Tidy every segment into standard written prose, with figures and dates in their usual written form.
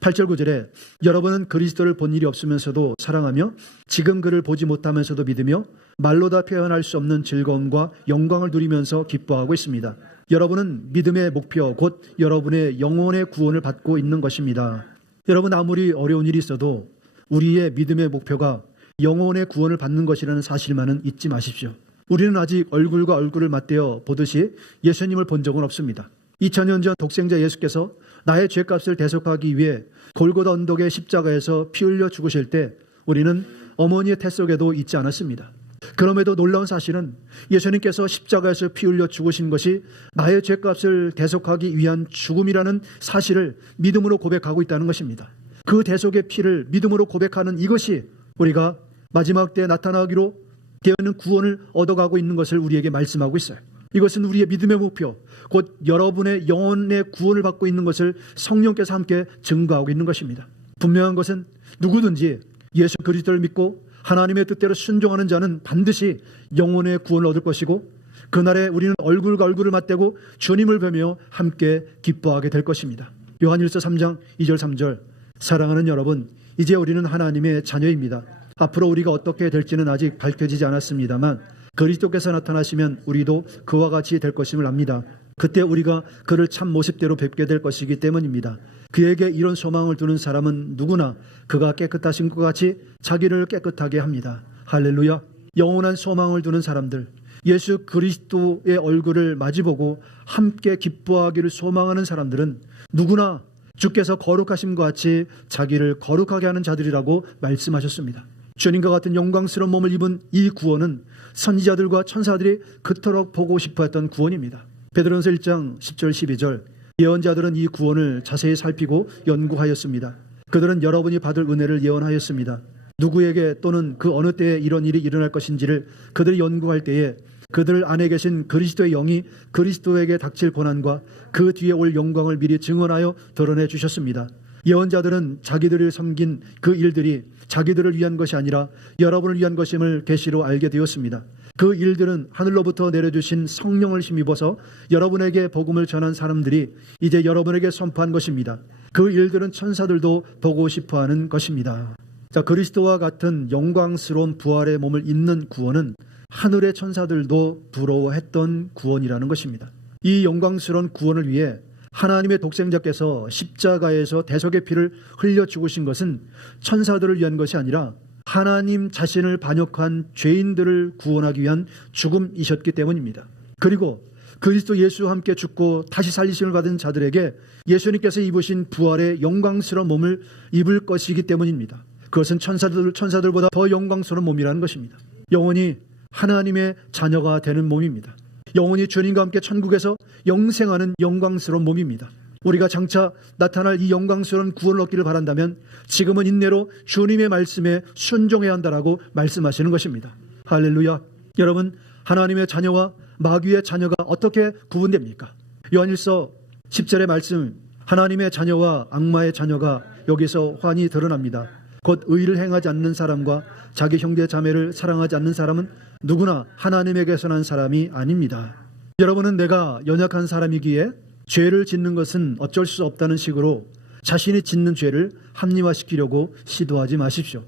8절 9절에 여러분은 그리스도를 본 일이 없으면서도 사랑하며 지금 그를 보지 못하면서도 믿으며 말로 다 표현할 수 없는 즐거움과 영광을 누리면서 기뻐하고 있습니다. 여러분은 믿음의 목표 곧 여러분의 영혼의 구원을 받고 있는 것입니다. 여러분, 아무리 어려운 일이 있어도 우리의 믿음의 목표가 영혼의 구원을 받는 것이라는 사실만은 잊지 마십시오. 우리는 아직 얼굴과 얼굴을 맞대어 보듯이 예수님을 본 적은 없습니다. 2000년 전 독생자 예수께서 나의 죄값을 대속하기 위해 골고다 언덕의 십자가에서 피 흘려 죽으실 때 우리는 어머니의 태 속에도 있지 않았습니다. 그럼에도 놀라운 사실은 예수님께서 십자가에서 피 흘려 죽으신 것이 나의 죄값을 대속하기 위한 죽음이라는 사실을 믿음으로 고백하고 있다는 것입니다. 그 대속의 피를 믿음으로 고백하는 이것이 우리가 마지막 때에 나타나기로 되어 있는 구원을 얻어가고 있는 것을 우리에게 말씀하고 있어요. 이것은 우리의 믿음의 목표, 곧 여러분의 영혼의 구원을 받고 있는 것을 성령께서 함께 증거하고 있는 것입니다. 분명한 것은 누구든지 예수 그리스도를 믿고 하나님의 뜻대로 순종하는 자는 반드시 영혼의 구원을 얻을 것이고 그날에 우리는 얼굴과 얼굴을 맞대고 주님을 뵈며 함께 기뻐하게 될 것입니다. 요한일서 3장 2절 3절 사랑하는 여러분, 이제 우리는 하나님의 자녀입니다. 앞으로 우리가 어떻게 될지는 아직 밝혀지지 않았습니다만 그리스도께서 나타나시면 우리도 그와 같이 될 것임을 압니다. 그때 우리가 그를 참 모습대로 뵙게 될 것이기 때문입니다. 그에게 이런 소망을 두는 사람은 누구나 그가 깨끗하신 것 같이 자기를 깨끗하게 합니다. 할렐루야. 영원한 소망을 두는 사람들, 예수 그리스도의 얼굴을 마주보고 함께 기뻐하기를 소망하는 사람들은 누구나 주께서 거룩하심과 같이 자기를 거룩하게 하는 자들이라고 말씀하셨습니다. 주님과 같은 영광스러운 몸을 입은 이 구원은 선지자들과 천사들이 그토록 보고 싶어했던 구원입니다. 베드로전서 1장 10절 12절 예언자들은 이 구원을 자세히 살피고 연구하였습니다. 그들은 여러분이 받을 은혜를 예언하였습니다. 누구에게 또는 그 어느 때에 이런 일이 일어날 것인지를 그들이 연구할 때에 그들 안에 계신 그리스도의 영이 그리스도에게 닥칠 고난과 그 뒤에 올 영광을 미리 증언하여 드러내 주셨습니다. 예언자들은 자기들을 섬긴 그 일들이 자기들을 위한 것이 아니라 여러분을 위한 것임을 계시로 알게 되었습니다. 그 일들은 하늘로부터 내려주신 성령을 힘입어서 여러분에게 복음을 전한 사람들이 이제 여러분에게 선포한 것입니다. 그 일들은 천사들도 보고 싶어하는 것입니다. 자, 그리스도와 같은 영광스러운 부활의 몸을 잇는 구원은 하늘의 천사들도 부러워했던 구원이라는 것입니다. 이 영광스러운 구원을 위해 하나님의 독생자께서 십자가에서 대속의 피를 흘려 죽으신 것은 천사들을 위한 것이 아니라 하나님 자신을 반역한 죄인들을 구원하기 위한 죽음이셨기 때문입니다. 그리고 그리스도 예수와 함께 죽고 다시 살리심을 받은 자들에게 예수님께서 입으신 부활의 영광스러운 몸을 입을 것이기 때문입니다. 그것은 천사들보다 더 영광스러운 몸이라는 것입니다. 영원히 하나님의 자녀가 되는 몸입니다. 영원히 주님과 함께 천국에서 영생하는 영광스러운 몸입니다. 우리가 장차 나타날 이 영광스러운 구원을 얻기를 바란다면 지금은 인내로 주님의 말씀에 순종해야 한다라고 말씀하시는 것입니다. 할렐루야. 여러분, 하나님의 자녀와 마귀의 자녀가 어떻게 구분됩니까? 요한일서 10절의 말씀, 하나님의 자녀와 악마의 자녀가 여기서 환히 드러납니다. 곧 의를 행하지 않는 사람과 자기 형제 자매를 사랑하지 않는 사람은 누구나 하나님에게서 난 사람이 아닙니다. 여러분은 내가 연약한 사람이기에 죄를 짓는 것은 어쩔 수 없다는 식으로 자신이 짓는 죄를 합리화시키려고 시도하지 마십시오.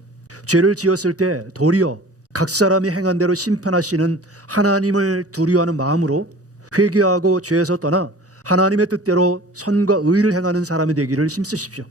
죄를 지었을 때 도리어 각 사람이 행한 대로 심판하시는 하나님을 두려워하는 마음으로 회개하고 죄에서 떠나 하나님의 뜻대로 선과 의를 행하는 사람이 되기를 힘쓰십시오.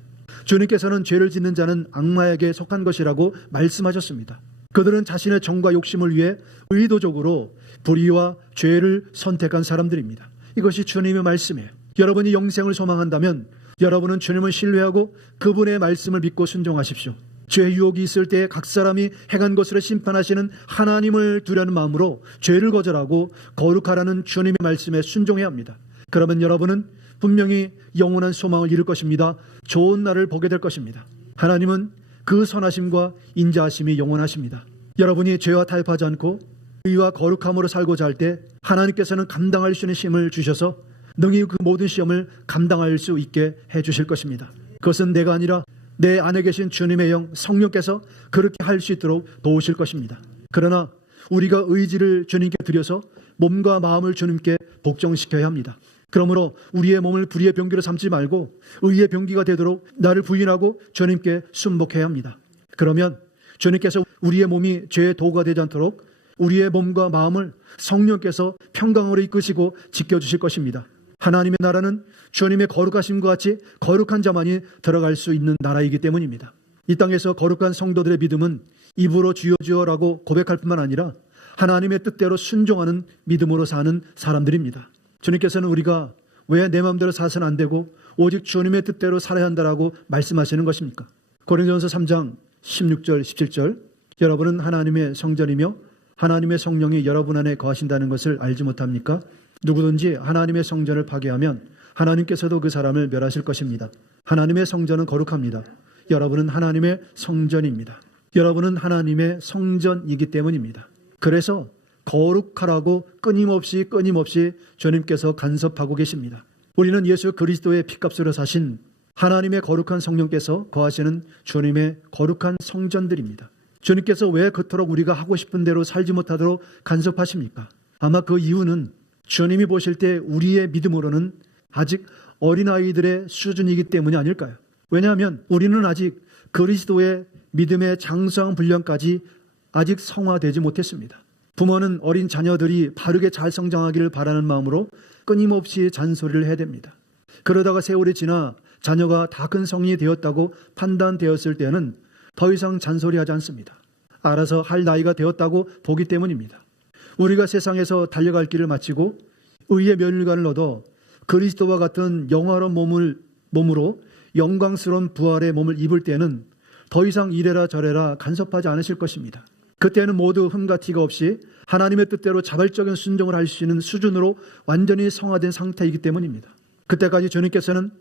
주님께서는 죄를 짓는 자는 악마에게 속한 것이라고 말씀하셨습니다. 그들은 자신의 정과 욕심을 위해 의도적으로 불의와 죄를 선택한 사람들입니다. 이것이 주님의 말씀이에요. 여러분이 영생을 소망한다면 여러분은 주님을 신뢰하고 그분의 말씀을 믿고 순종하십시오. 죄 유혹이 있을 때 각 사람이 행한 것으로 심판하시는 하나님을 두려는 마음으로 죄를 거절하고 거룩하라는 주님의 말씀에 순종해야 합니다. 그러면 여러분은 분명히 영원한 소망을 이룰 것입니다. 좋은 날을 보게 될 것입니다. 하나님은 그 선하심과 인자하심이 영원하십니다. 여러분이 죄와 타협하지 않고 의와 거룩함으로 살고자 할 때 하나님께서는 감당할 수 있는 힘을 주셔서 능히 그 모든 시험을 감당할 수 있게 해주실 것입니다. 그것은 내가 아니라 내 안에 계신 주님의 영 성령께서 그렇게 할 수 있도록 도우실 것입니다. 그러나 우리가 의지를 주님께 드려서 몸과 마음을 주님께 복종시켜야 합니다. 그러므로 우리의 몸을 불의의 병기로 삼지 말고 의의 병기가 되도록 나를 부인하고 주님께 순복해야 합니다. 그러면 주님께서 우리의 몸이 죄의 도구가 되지 않도록 우리의 몸과 마음을 성령께서 평강으로 이끄시고 지켜주실 것입니다. 하나님의 나라는 주님의 거룩하심과 같이 거룩한 자만이 들어갈 수 있는 나라이기 때문입니다. 이 땅에서 거룩한 성도들의 믿음은 입으로 주여 주여라고 고백할 뿐만 아니라 하나님의 뜻대로 순종하는 믿음으로 사는 사람들입니다. 주님께서는 우리가 왜 내 마음대로 살아서는 안 되고 오직 주님의 뜻대로 살아야 한다라고 말씀하시는 것입니까? 고린도전서 3장 16절 17절 여러분은 하나님의 성전이며 하나님의 성령이 여러분 안에 거하신다는 것을 알지 못합니까? 누구든지 하나님의 성전을 파괴하면 하나님께서도 그 사람을 멸하실 것입니다. 하나님의 성전은 거룩합니다. 여러분은 하나님의 성전입니다. 여러분은 하나님의 성전이기 때문입니다. 그래서 거룩하라고 끊임없이 주님께서 간섭하고 계십니다. 우리는 예수 그리스도의 피값으로 사신 하나님의 거룩한 성령께서 거하시는 주님의 거룩한 성전들입니다. 주님께서 왜 그토록 우리가 하고 싶은 대로 살지 못하도록 간섭하십니까? 아마 그 이유는 주님이 보실 때 우리의 믿음으로는 아직 어린아이들의 수준이기 때문이 아닐까요? 왜냐하면 우리는 아직 그리스도의 믿음의 장수한 분량까지 아직 성화되지 못했습니다. 부모는 어린 자녀들이 바르게 잘 성장하기를 바라는 마음으로 끊임없이 잔소리를 해야 됩니다. 그러다가 세월이 지나 자녀가 다 큰 성인이 되었다고 판단되었을 때는 더 이상 잔소리하지 않습니다. 알아서 할 나이가 되었다고 보기 때문입니다. 우리가 세상에서 달려갈 길을 마치고 의의 면류관을 얻어 그리스도와 같은 영화로운 몸으로 영광스러운 부활의 몸을 입을 때는 더 이상 이래라 저래라 간섭하지 않으실 것입니다. 그때는 모두 흠과 티가 없이 하나님의 뜻대로 자발적인 순종을 할 수 있는 수준으로 완전히 성화된 상태이기 때문입니다. 그때까지 주님께서는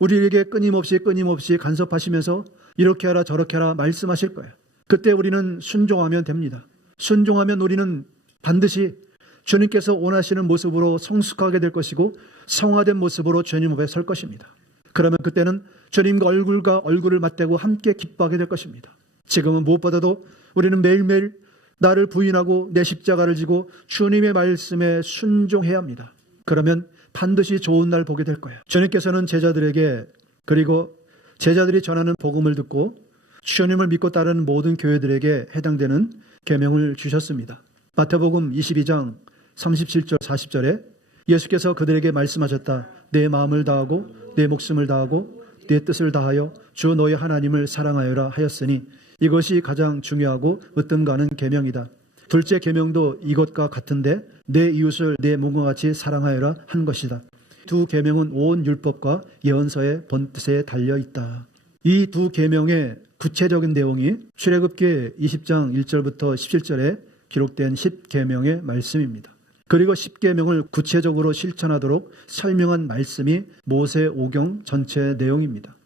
우리에게 끊임없이 간섭하시면서 이렇게 하라 저렇게 하라 말씀하실 거예요. 그때 우리는 순종하면 됩니다. 순종하면 우리는 반드시 주님께서 원하시는 모습으로 성숙하게 될 것이고 성화된 모습으로 주님 앞에 설 것입니다. 그러면 그때는 주님과 얼굴과 얼굴을 맞대고 함께 기뻐하게 될 것입니다. 지금은 무엇보다도 우리는 매일매일 나를 부인하고 내 십자가를 지고 주님의 말씀에 순종해야 합니다. 그러면 반드시 좋은 날 보게 될 거예요. 주님께서는 제자들에게 그리고 제자들이 전하는 복음을 듣고 주님을 믿고 따르는 모든 교회들에게 해당되는 계명을 주셨습니다. 마태복음 22장 37절 40절에 예수께서 그들에게 말씀하셨다. 내 마음을 다하고 내 목숨을 다하고 내 뜻을 다하여 주 너의 하나님을 사랑하여라 하였으니 이것이 가장 중요하고 으뜸가는 계명이다. 둘째 계명도 이것과 같은데 내 이웃을 내 몸과 같이 사랑하여라 한 것이다. 두 계명은 온 율법과 예언서의 본뜻에 달려 있다. 이 두 계명의 구체적인 내용이 출애굽기 20장 1절부터 17절에 기록된 10계명의 말씀입니다. 그리고 10계명을 구체적으로 실천하도록 설명한 말씀이 모세오경 전체 내용입니다.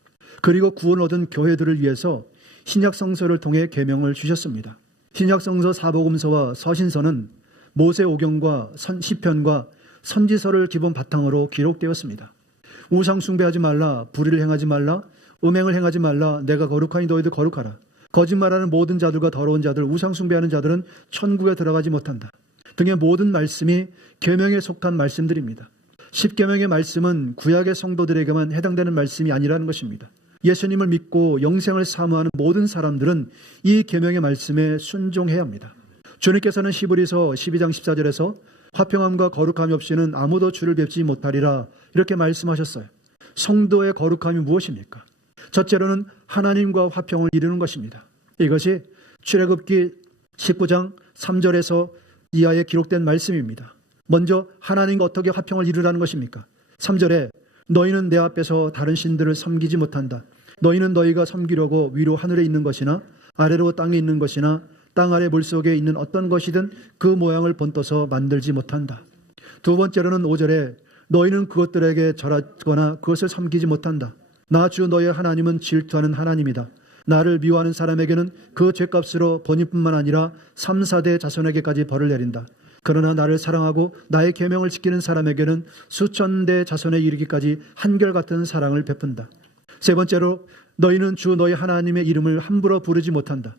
그리고 구원 얻은 교회들을 위해서 신약성서를 통해 계명을 주셨습니다. 신약성서 사복음서와 서신서는 모세오경과 시편과 선지서를 기본 바탕으로 기록되었습니다. 우상 숭배하지 말라, 불의를 행하지 말라, 음행을 행하지 말라, 내가 거룩하니 너희도 거룩하라. 거짓말하는 모든 자들과 더러운 자들, 우상 숭배하는 자들은 천국에 들어가지 못한다. 등의 모든 말씀이 계명에 속한 말씀들입니다. 10계명의 말씀은 구약의 성도들에게만 해당되는 말씀이 아니라는 것입니다. 예수님을 믿고 영생을 사모하는 모든 사람들은 이 계명의 말씀에 순종해야 합니다. 주님께서는 히브리서 12장 14절에서 화평함과 거룩함이 없이는 아무도 주를 뵙지 못하리라 이렇게 말씀하셨어요. 성도의 거룩함이 무엇입니까? 첫째로는 하나님과 화평을 이루는 것입니다. 이것이 출애굽기 19장 3절에서 이하에 기록된 말씀입니다. 먼저 하나님과 어떻게 화평을 이루라는 것입니까? 3절에 너희는 내 앞에서 다른 신들을 섬기지 못한다. 너희는 너희가 섬기려고 위로 하늘에 있는 것이나 아래로 땅에 있는 것이나 땅 아래 물속에 있는 어떤 것이든 그 모양을 본떠서 만들지 못한다. 두 번째로는 5절에 너희는 그것들에게 절하거나 그것을 섬기지 못한다. 나 주 너희 하나님은 질투하는 하나님이다. 나를 미워하는 사람에게는 그 죄값으로 본인뿐만 아니라 3, 4대 자손에게까지 벌을 내린다. 그러나 나를 사랑하고 나의 계명을 지키는 사람에게는 수천 대 자손에 이르기까지 한결같은 사랑을 베푼다. 세 번째로 너희는 주 너희 하나님의 이름을 함부로 부르지 못한다.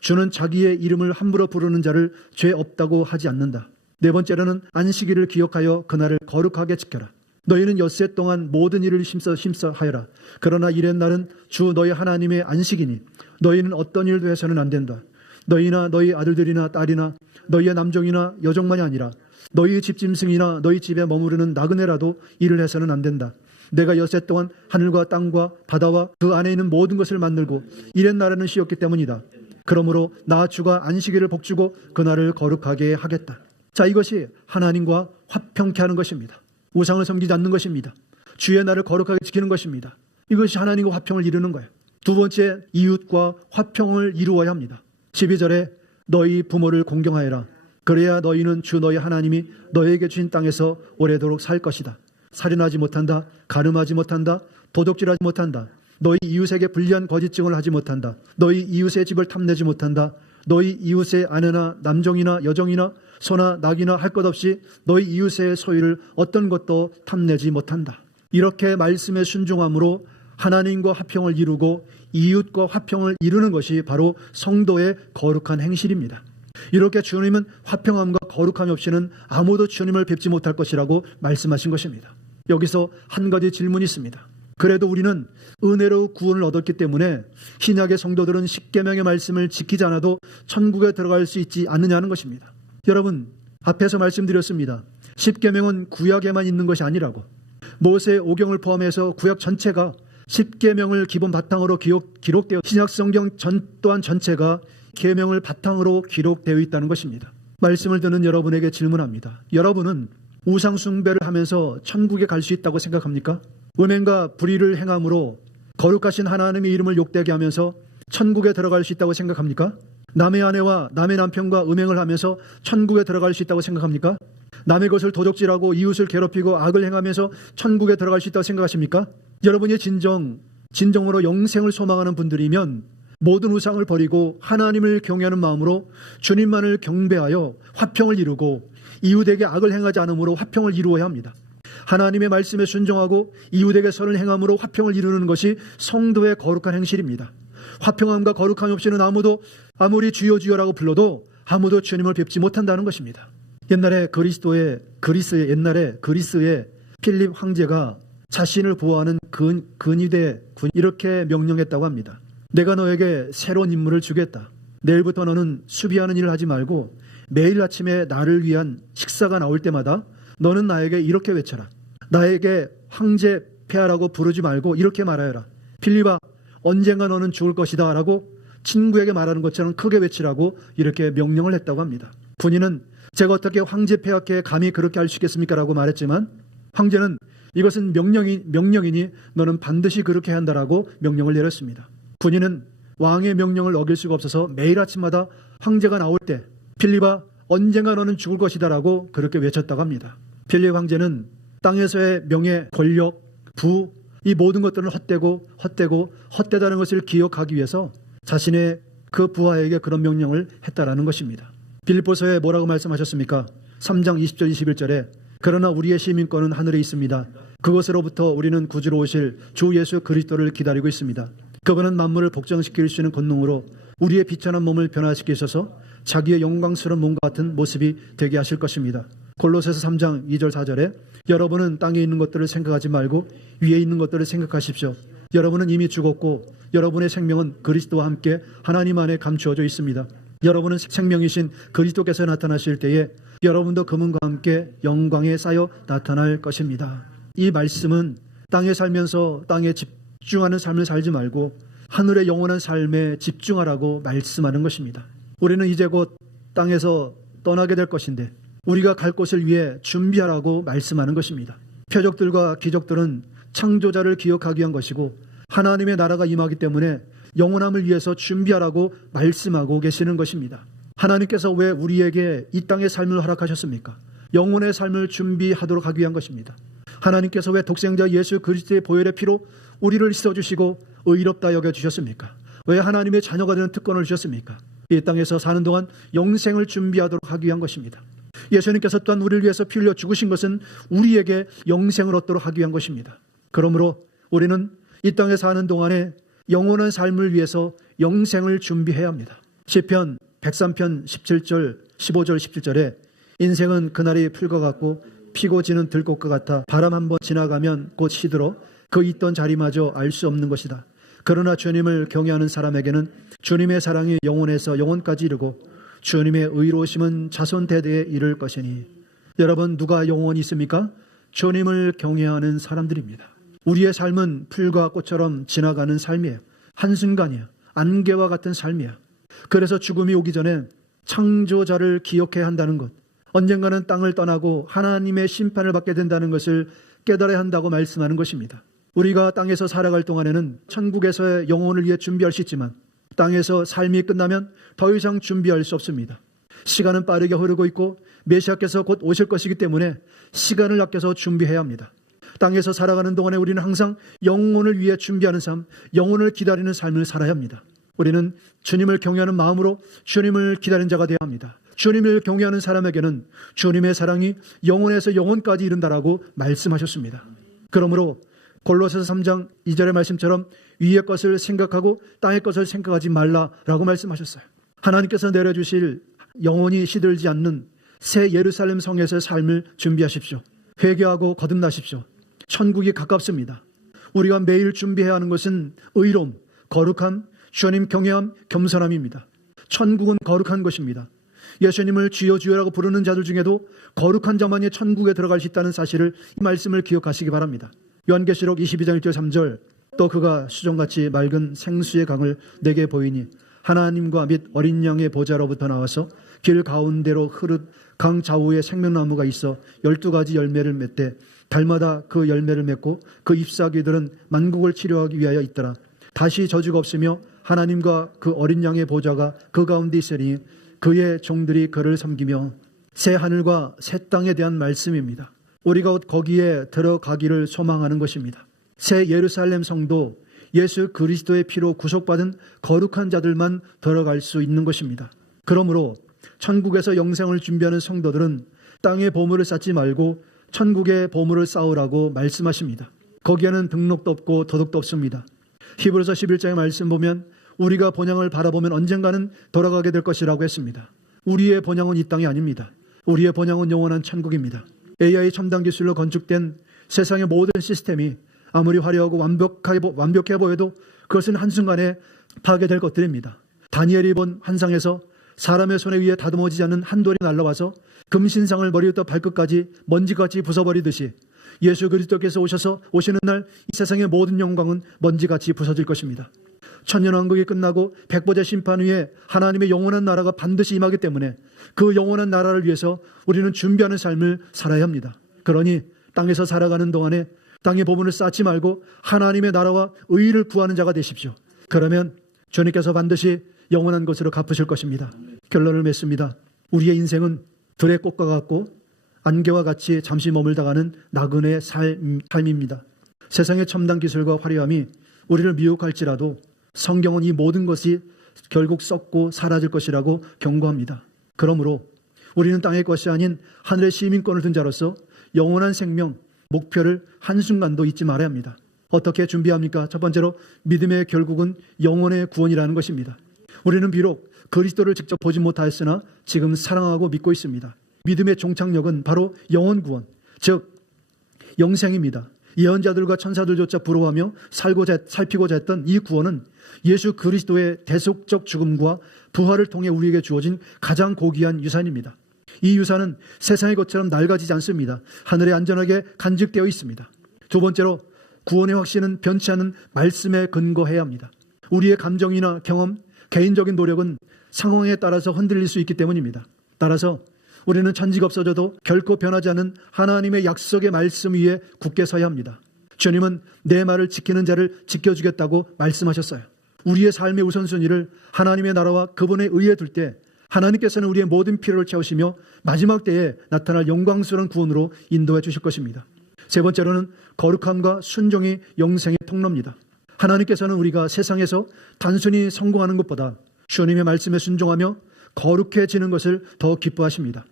주는 자기의 이름을 함부로 부르는 자를 죄 없다고 하지 않는다. 네 번째로는 안식일을 기억하여 그날을 거룩하게 지켜라. 너희는 엿새 동안 모든 일을 힘써 하여라. 그러나 이렛 날은 주 너희 하나님의 안식이니 너희는 어떤 일도 해서는 안 된다. 너희나 너희 아들들이나 딸이나 너희의 남종이나 여종만이 아니라 너희 집짐승이나 너희 집에 머무르는 나그네라도 일을 해서는 안 된다. 내가 엿새 동안 하늘과 땅과 바다와 그 안에 있는 모든 것을 만들고 이렛 날에는 쉬었기 때문이다. 그러므로 나 주가 안식일을 복주고 그날을 거룩하게 하겠다. 자, 이것이 하나님과 화평케 하는 것입니다. 우상을 섬기지 않는 것입니다. 주의 날을 거룩하게 지키는 것입니다. 이것이 하나님과 화평을 이루는 거예요. 두 번째, 이웃과 화평을 이루어야 합니다. 12절에 너희 부모를 공경하여라. 그래야 너희는 주 너희 하나님이 너희에게 주신 땅에서 오래도록 살 것이다. 살인하지 못한다. 가늠하지 못한다. 도둑질하지 못한다. 너희 이웃에게 불리한 거짓 증언을 하지 못한다. 너희 이웃의 집을 탐내지 못한다. 너희 이웃의 아내나 남종이나 여종이나 소나 낙이나 할 것 없이 너희 이웃의 소유를 어떤 것도 탐내지 못한다. 이렇게 말씀에 순종함으로 하나님과 화평을 이루고 이웃과 화평을 이루는 것이 바로 성도의 거룩한 행실입니다. 이렇게 주님은 화평함과 거룩함이 없이는 아무도 주님을 뵙지 못할 것이라고 말씀하신 것입니다. 여기서 한 가지 질문이 있습니다. 그래도 우리는 은혜로 구원을 얻었기 때문에 신약의 성도들은 십계명의 말씀을 지키지 않아도 천국에 들어갈 수 있지 않느냐는 것입니다. 여러분, 앞에서 말씀드렸습니다. 십계명은 구약에만 있는 것이 아니라고. 모세 오경을 포함해서 구약 전체가 십계명을 기본 바탕으로 기록되어 신약 성경 또한 전체가 계명을 바탕으로 기록되어 있다는 것입니다. 말씀을 듣는 여러분에게 질문합니다. 여러분은 우상 숭배를 하면서 천국에 갈 수 있다고 생각합니까? 음행과 불의를 행함으로 거룩하신 하나님의 이름을 욕되게 하면서 천국에 들어갈 수 있다고 생각합니까? 남의 아내와 남의 남편과 음행을 하면서 천국에 들어갈 수 있다고 생각합니까? 남의 것을 도적질하고 이웃을 괴롭히고 악을 행하면서 천국에 들어갈 수 있다고 생각하십니까? 여러분이 진정으로 영생을 소망하는 분들이면 모든 우상을 버리고 하나님을 경외하는 마음으로 주님만을 경배하여 화평을 이루고 이웃에게 악을 행하지 않음으로 화평을 이루어야 합니다. 하나님의 말씀에 순종하고 이웃에게 선을 행함으로 화평을 이루는 것이 성도의 거룩한 행실입니다. 화평함과 거룩함이 없이는 아무리 주여 주여라고 불러도 아무도 주님을 뵙지 못한다는 것입니다. 옛날에 그리스의 필립 황제가 자신을 보호하는 근위대 이렇게 명령했다고 합니다. 내가 너에게 새로운 임무를 주겠다. 내일부터 너는 수비하는 일을 하지 말고 매일 아침에 나를 위한 식사가 나올 때마다 너는 나에게 이렇게 외쳐라. 나에게 황제 폐하라고 부르지 말고 이렇게 말하여라. 필립아, 언젠가 너는 죽을 것이다 라고 친구에게 말하는 것처럼 크게 외치라고 이렇게 명령을 했다고 합니다. 군인은 제가 어떻게 황제 폐하께 감히 그렇게 할 수 있겠습니까? 라고 말했지만 황제는 이것은 명령이니 너는 반드시 그렇게 해야 한다라고 명령을 내렸습니다. 군인은 왕의 명령을 어길 수가 없어서 매일 아침마다 황제가 나올 때 필립아, 언젠가 너는 죽을 것이다 라고 그렇게 외쳤다고 합니다. 필립 황제는 땅에서의 명예, 권력, 부, 이 모든 것들은 헛되다는 것을 기억하기 위해서 자신의 그 부하에게 그런 명령을 했다라는 것입니다. 빌립보서에 뭐라고 말씀하셨습니까? 3장 20절 21절에 그러나 우리의 시민권은 하늘에 있습니다. 그것으로부터 우리는 구주로 오실 주 예수 그리스도를 기다리고 있습니다. 그분은 만물을 복종시킬 수 있는 권능으로 우리의 비천한 몸을 변화시키셔서 자기의 영광스러운 몸과 같은 모습이 되게 하실 것입니다. 골로새서 3장 2절 4절에 여러분은 땅에 있는 것들을 생각하지 말고 위에 있는 것들을 생각하십시오. 여러분은 이미 죽었고 여러분의 생명은 그리스도와 함께 하나님 안에 감추어져 있습니다. 여러분은 생명이신 그리스도께서 나타나실 때에 여러분도 그분과 함께 영광에 쌓여 나타날 것입니다. 이 말씀은 땅에 살면서 땅에 집중하는 삶을 살지 말고 하늘의 영원한 삶에 집중하라고 말씀하는 것입니다. 우리는 이제 곧 땅에서 떠나게 될 것인데 우리가 갈 곳을 위해 준비하라고 말씀하는 것입니다. 표적들과 기적들은 창조자를 기억하기 위한 것이고 하나님의 나라가 임하기 때문에 영원함을 위해서 준비하라고 말씀하고 계시는 것입니다. 하나님께서 왜 우리에게 이 땅의 삶을 허락하셨습니까? 영혼의 삶을 준비하도록 하기 위한 것입니다. 하나님께서 왜 독생자 예수 그리스도의 보혈의 피로 우리를 씻어주시고 의롭다 여겨주셨습니까? 왜 하나님의 자녀가 되는 특권을 주셨습니까? 이 땅에서 사는 동안 영생을 준비하도록 하기 위한 것입니다. 예수님께서 또한 우리를 위해서 피 흘려 죽으신 것은 우리에게 영생을 얻도록 하기 위한 것입니다. 그러므로 우리는 이 땅에 사는 동안에 영원한 삶을 위해서 영생을 준비해야 합니다. 시편 103편 17절 15절 17절에 인생은 그날이 풀과 같고 피고 지는 들꽃과 같아 바람 한번 지나가면 곧 시들어 그 있던 자리마저 알 수 없는 것이다. 그러나 주님을 경외하는 사람에게는 주님의 사랑이 영원에서 영원까지 이르고 주님의 의로우심은 자손 대대에 이를 것이니. 여러분, 누가 영원히 있습니까? 주님을 경외하는 사람들입니다. 우리의 삶은 풀과 꽃처럼 지나가는 삶이에요. 한순간이에요. 안개와 같은 삶이에요. 그래서 죽음이 오기 전에 창조자를 기억해야 한다는 것, 언젠가는 땅을 떠나고 하나님의 심판을 받게 된다는 것을 깨달아야 한다고 말씀하는 것입니다. 우리가 땅에서 살아갈 동안에는 천국에서의 영혼을 위해 준비할 수 있지만 땅에서 삶이 끝나면 더 이상 준비할 수 없습니다. 시간은 빠르게 흐르고 있고 메시아께서 곧 오실 것이기 때문에 시간을 아껴서 준비해야 합니다. 땅에서 살아가는 동안에 우리는 항상 영혼을 위해 준비하는 삶, 영혼을 기다리는 삶을 살아야 합니다. 우리는 주님을 경외하는 마음으로 주님을 기다리는 자가 되어야 합니다. 주님을 경외하는 사람에게는 주님의 사랑이 영원에서 영원까지 이른다라고 말씀하셨습니다. 그러므로 골로새서 3장 2절의 말씀처럼 위의 것을 생각하고 땅의 것을 생각하지 말라라고 말씀하셨어요. 하나님께서 내려주실 영원히 시들지 않는 새 예루살렘 성에서의 삶을 준비하십시오. 회개하고 거듭나십시오. 천국이 가깝습니다. 우리가 매일 준비해야 하는 것은 의로움, 거룩함, 주님 경외함, 겸손함입니다. 천국은 거룩한 것입니다. 예수님을 주여 주여라고 부르는 자들 중에도 거룩한 자만이 천국에 들어갈 수 있다는 사실을, 이 말씀을 기억하시기 바랍니다. 요한계시록 22장 1절 3절, 또 그가 수정같이 맑은 생수의 강을 내게 보이니 하나님과 및 어린 양의 보좌로부터 나와서 길 가운데로 흐르 강 좌우에 생명나무가 있어 12가지 열매를 맺되 달마다 그 열매를 맺고 그 잎사귀들은 만국을 치료하기 위하여 있더라. 다시 저주가 없으며 하나님과 그 어린 양의 보좌가 그 가운데 있으니 그의 종들이 그를 섬기며. 새 하늘과 새 땅에 대한 말씀입니다. 우리가 거기에 들어가기를 소망하는 것입니다. 새 예루살렘 성도, 예수 그리스도의 피로 구속받은 거룩한 자들만 들어갈 수 있는 것입니다. 그러므로 천국에서 영생을 준비하는 성도들은 땅의 보물을 쌓지 말고 천국의 보물을 쌓으라고 말씀하십니다. 거기에는 등록도 없고 도덕도 없습니다. 히브리서 11장의 말씀 보면 우리가 본향을 바라보면 언젠가는 돌아가게 될 것이라고 했습니다. 우리의 본향은 이 땅이 아닙니다. 우리의 본향은 영원한 천국입니다. AI 첨단 기술로 건축된 세상의 모든 시스템이 아무리 화려하고 완벽해 보여도 그것은 한순간에 파괴될 것들입니다. 다니엘이 본 환상에서 사람의 손에 의해 다듬어지지 않는 한 돌이 날라와서 금신상을 머리부터 발끝까지 먼지같이 부숴버리듯이 예수 그리스도께서 오시는 날 이 세상의 모든 영광은 먼지같이 부서질 것입니다. 천년왕국이 끝나고 백보자 심판 후에 하나님의 영원한 나라가 반드시 임하기 때문에 그 영원한 나라를 위해서 우리는 준비하는 삶을 살아야 합니다. 그러니 땅에서 살아가는 동안에 땅의 보물을 쌓지 말고 하나님의 나라와 의의를 구하는 자가 되십시오. 그러면 주님께서 반드시 영원한 것으로 갚으실 것입니다. 결론을 맺습니다. 우리의 인생은 들의 꽃과 같고 안개와 같이 잠시 머물다가는 나그네의 삶입니다. 세상의 첨단 기술과 화려함이 우리를 미혹할지라도 성경은 이 모든 것이 결국 썩고 사라질 것이라고 경고합니다. 그러므로 우리는 땅의 것이 아닌 하늘의 시민권을 둔 자로서 영원한 생명, 목표를 한순간도 잊지 말아야 합니다. 어떻게 준비합니까? 첫 번째로 믿음의 결국은 영혼의 구원이라는 것입니다. 우리는 비록 그리스도를 직접 보지 못하였으나 지금 사랑하고 믿고 있습니다. 믿음의 종착역은 바로 영혼 구원, 즉 영생입니다. 예언자들과 천사들조차 부러워하며 살피고자 했던 이 구원은 예수 그리스도의 대속적 죽음과 부활을 통해 우리에게 주어진 가장 고귀한 유산입니다. 이 유산은 세상의 것처럼 낡아지지 않습니다. 하늘에 안전하게 간직되어 있습니다. 두 번째로 구원의 확신은 변치 않는 말씀에 근거해야 합니다. 우리의 감정이나 경험, 개인적인 노력은 상황에 따라서 흔들릴 수 있기 때문입니다. 따라서 우리는 천지가 없어져도 결코 변하지 않는 하나님의 약속의 말씀 위에 굳게 서야 합니다. 주님은 내 말을 지키는 자를 지켜주겠다고 말씀하셨어요. 우리의 삶의 우선순위를 하나님의 나라와 그분의 의에 둘 때 하나님께서는 우리의 모든 필요를 채우시며 마지막 때에 나타날 영광스러운 구원으로 인도해 주실 것입니다. 세 번째로는 거룩함과 순종이 영생의 통로입니다. 하나님께서는 우리가 세상에서 단순히 성공하는 것보다 주님의 말씀에 순종하며 거룩해지는 것을 더 기뻐하십니다.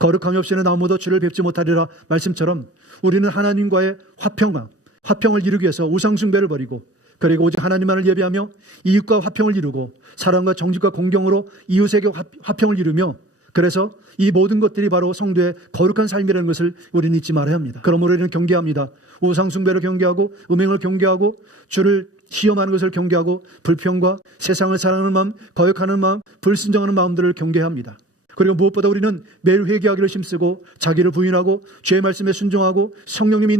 거룩함이 없이는 아무도 주를 뵙지 못하리라 말씀처럼 우리는 하나님과의 화평을 이루기 위해서 우상숭배를 버리고 그리고 오직 하나님만을 예배하며 이웃과 화평을 이루고 사랑과 정직과 공경으로 이웃에게 화평을 이루며 그래서 이 모든 것들이 바로 성도의 거룩한 삶이라는 것을 우리는 잊지 말아야 합니다. 그러므로 우리는 경계합니다. 우상숭배를 경계하고 음행을 경계하고 주를 시험하는 것을 경계하고 불평과 세상을 사랑하는 마음, 거역하는 마음, 불순종하는 마음들을 경계해야 합니다. 그리고 무엇보다 우리는 매일 회개하기를 힘쓰고 자기를 부인하고 죄의 말씀에 순종하고 성령님의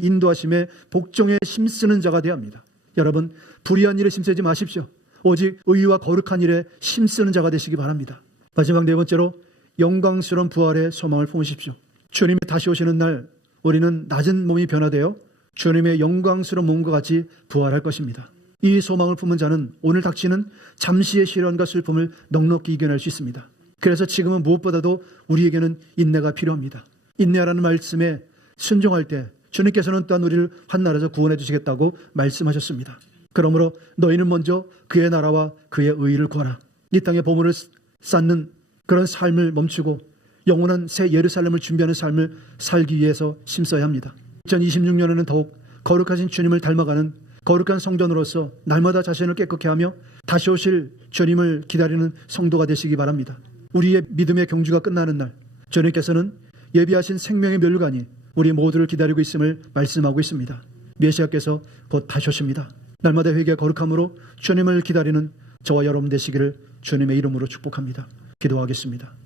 인도하심에 복종에 힘쓰는 자가 되어야 합니다. 여러분, 불의한 일에 힘쓰지 마십시오. 오직 의와 거룩한 일에 힘쓰는 자가 되시기 바랍니다. 마지막 네 번째로 영광스러운 부활의 소망을 품으십시오. 주님이 다시 오시는 날 우리는 낮은 몸이 변화되어 주님의 영광스러운 몸과 같이 부활할 것입니다. 이 소망을 품은 자는 오늘 닥치는 잠시의 시련과 슬픔을 넉넉히 이겨낼 수 있습니다. 그래서 지금은 무엇보다도 우리에게는 인내가 필요합니다. 인내라는 말씀에 순종할 때 주님께서는 또한 우리를 환난에서 구원해 주시겠다고 말씀하셨습니다. 그러므로 너희는 먼저 그의 나라와 그의 의의를 구하라. 이 땅에 보물을 쌓는 그런 삶을 멈추고 영원한 새 예루살렘을 준비하는 삶을 살기 위해서 힘써야 합니다. 2026년에는 더욱 거룩하신 주님을 닮아가는 거룩한 성전으로서 날마다 자신을 깨끗게 하며 다시 오실 주님을 기다리는 성도가 되시기 바랍니다. 우리의 믿음의 경주가 끝나는 날 주님께서는 예비하신 생명의 멸관이 우리 모두를 기다리고 있음을 말씀하고 있습니다. 메시아께서 곧 다시 오십니다. 날마다 회개와 거룩함으로 주님을 기다리는 저와 여러분 되시기를 주님의 이름으로 축복합니다. 기도하겠습니다.